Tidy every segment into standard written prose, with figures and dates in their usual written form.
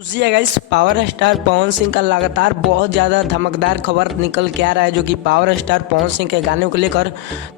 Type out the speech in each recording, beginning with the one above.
जी guys, power star Pawan Singh का लगातार बहुत ज़्यादा धमकदार खबर निकल के आ रहा है, जो कि पावर स्टार पवन सिंह के गाने को लेकर।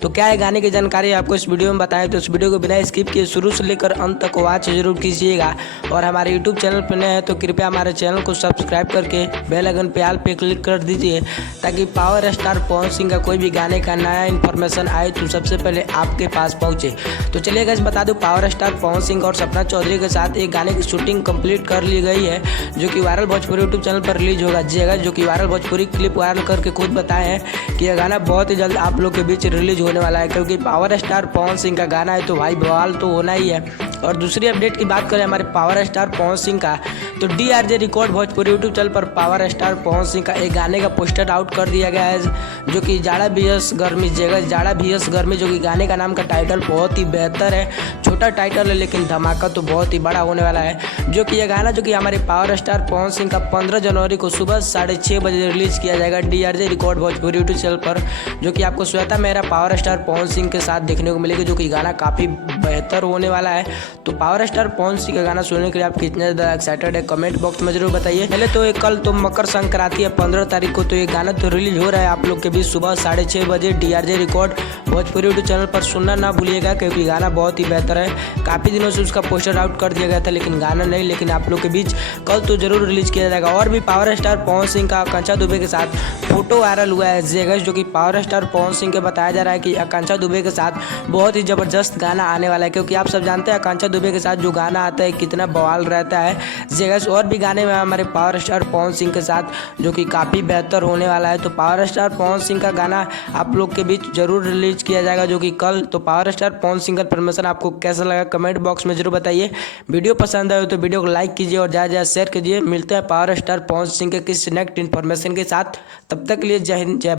तो क्या है गाने की जानकारी आपको इस वीडियो में बताएं, तो इस वीडियो को बिना स्किप किए शुरू से लेकर अंत तक वॉच जरूर कीजिएगा। और हमारे यूट्यूब चैनल पर नए हैं तो कृपया हमारे चैनल को सब्सक्राइब करके बेल आइकन पे ऑल पे क्लिक कर दीजिए, ताकि पावर स्टार पवन सिंह का कोई भी गाने का नया इन्फॉर्मेशन आए तो सबसे पहले आपके पास पहुँचे। तो चलिए गाइस, बता दूँ पावर स्टार पवन सिंह और सपना चौधरी के साथ एक गाने की शूटिंग कंप्लीट कर ली गई है, जो कि वायरल भोजपुरी यूट्यूब चैनल पर रिलीज होगा। जी अगर जो कि वायरल भोजपुरी क्लिप वायरल करके खुद बताए हैं कि यह गाना बहुत ही जल्द आप लोग के बीच रिलीज होने वाला है, क्योंकि पावर स्टार पवन सिंह का गाना है तो भाई बवाल तो होना ही है। और दूसरी अपडेट की बात करें हमारे पावर स्टार पवन सिंह का, तो DRJ record Bhojpuri YouTube channel पर पावर स्टार पवन सिंह का एक गाने का पोस्टर आउट कर दिया गया है, जो कि जाड़ा VS गर्मी जगह जाड़ा VS गर्मी, जो कि गाने का नाम का टाइटल बहुत ही बेहतर है। छोटा टाइटल है लेकिन धमाका तो बहुत ही बड़ा होने वाला है। जो कि यह गाना जो कि हमारे पावर स्टार पवन सिंह का 15 जनवरी को सुबह 6:30 बजे रिलीज किया जाएगा DRJ record Bhojpuri YouTube channel पर, जो कि आपको श्वेता मेहरा पावर स्टार पवन सिंह के साथ देखने को मिलेगी, जो कि गाना काफ़ी बेहतर होने वाला है। तो पावर स्टार पवन सिंह का गाना सुनने के लिए आप कितने ज़्यादा एक्साइटेड है, कमेंट बॉक्स में जरूर बताइए। पहले तो ये कल तो मकर संक्रांति है 15 तारीख को, तो ये गाना तो रिलीज हो रहा है आप लोग के बीच सुबह 6:30 बजे DRJ record Bhojpuri YouTube channel पर। सुनना ना भूलिएगा, क्योंकि गाना बहुत ही बेहतर है। काफ़ी दिनों से उसका पोस्टर आउट कर दिया गया था लेकिन गाना नहीं, लेकिन आप लोग के बीच कल तो जरूर रिलीज किया जाएगा। और भी पावर स्टार पवन सिंह का आकांक्षा दुबे के साथ फोटो वायरल हुआ है जगह, जो कि पावर स्टार पवन सिंह के बताया जा रहा है कि आकांक्षा दुबे के साथ बहुत ही ज़बरदस्त गाना आने वाला है, क्योंकि आप सब जानते हैं आकांक्षा दुबे के साथ जो गाना आता है कितना बवाल रहता है जगह। और भी गाने में हमारे पावर स्टार पवन सिंह के साथ जो कि काफ़ी बेहतर होने वाला है। तो पावर स्टार पवन सिंह का गाना आप लोग के बीच जरूर रिलीज किया जाएगा, जो कि कल। तो पावर स्टार पवन सिंह का परमिशन आपको कैसा लगा कमेंट बॉक्स में जरूर बताइए। वीडियो पसंद आए तो वीडियो को लाइक कीजिए और ज़्यादा शेयर कीजिए। मिलते हैं पावर स्टार पवन सिंह के किस नेक्स्ट इन्फॉर्मेशन के साथ, तब तक के लिए जय हिंद जय।